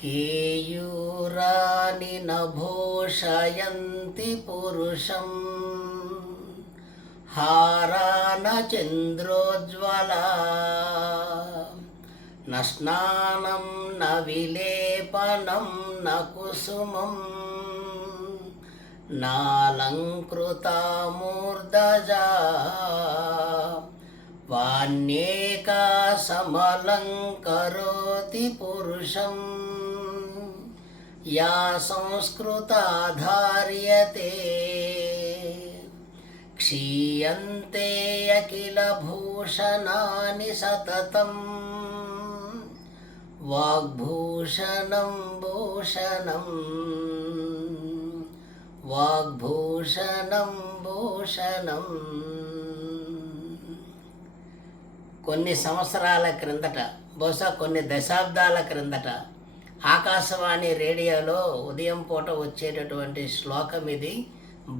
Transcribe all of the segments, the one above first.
కేయూరాని నభూషయంతి పురుషం హారాన చంద్రోజ్వలా న స్నానం న విలేపనం న కుసుమం నాలంకృతా మూర్ధజా వాణ్యేకా సమలంకరోతి పురుషం యా సంస్కృతా ధార్యతే క్షీయంతే అఖిల భూషణాని సతతం వాగ్భూషణం భూషణం వాగ్భూషణం భూషణం. కొన్ని సంవత్సరాల క్రిందట, బహుశా కొన్ని దశాబ్దాల క్రిందట ఆకాశవాణి రేడియోలో ఉదయం పూట వచ్చేటటువంటి శ్లోకం ఇది.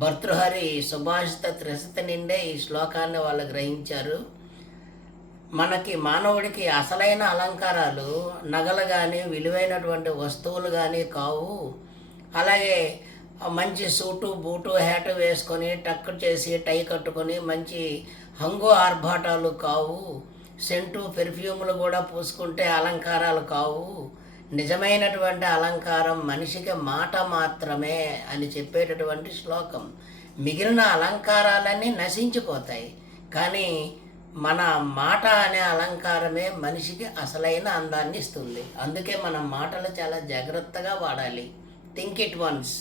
భర్తృహరి సుభాషిత త్రిశతి నిండే ఈ శ్లోకాన్ని వాళ్ళు గ్రహించారు. మనకి మానవుడికి అసలైన అలంకారాలు నగలు కానీ విలువైనటువంటి వస్తువులు కానీ కావు. అలాగే మంచి సూటు బూటు హ్యాటు వేసుకొని టక్కు చేసి టై కట్టుకొని మంచి హంగు ఆర్భాటాలు కావు. సెంటు పెర్ఫ్యూములు కూడా పూసుకుంటే అలంకారాలు కావు. నిజమైనటువంటి అలంకారం మనిషికి మాట మాత్రమే అని చెప్పేటటువంటి శ్లోకం. మిగిలిన అలంకారాలన్నీ నశించిపోతాయి, కానీ మన మాట అనే అలంకారమే మనిషికి అసలైన అందాన్ని ఇస్తుంది. అందుకే మనం మాటలు చాలా జాగ్రత్తగా వాడాలి. Think it once.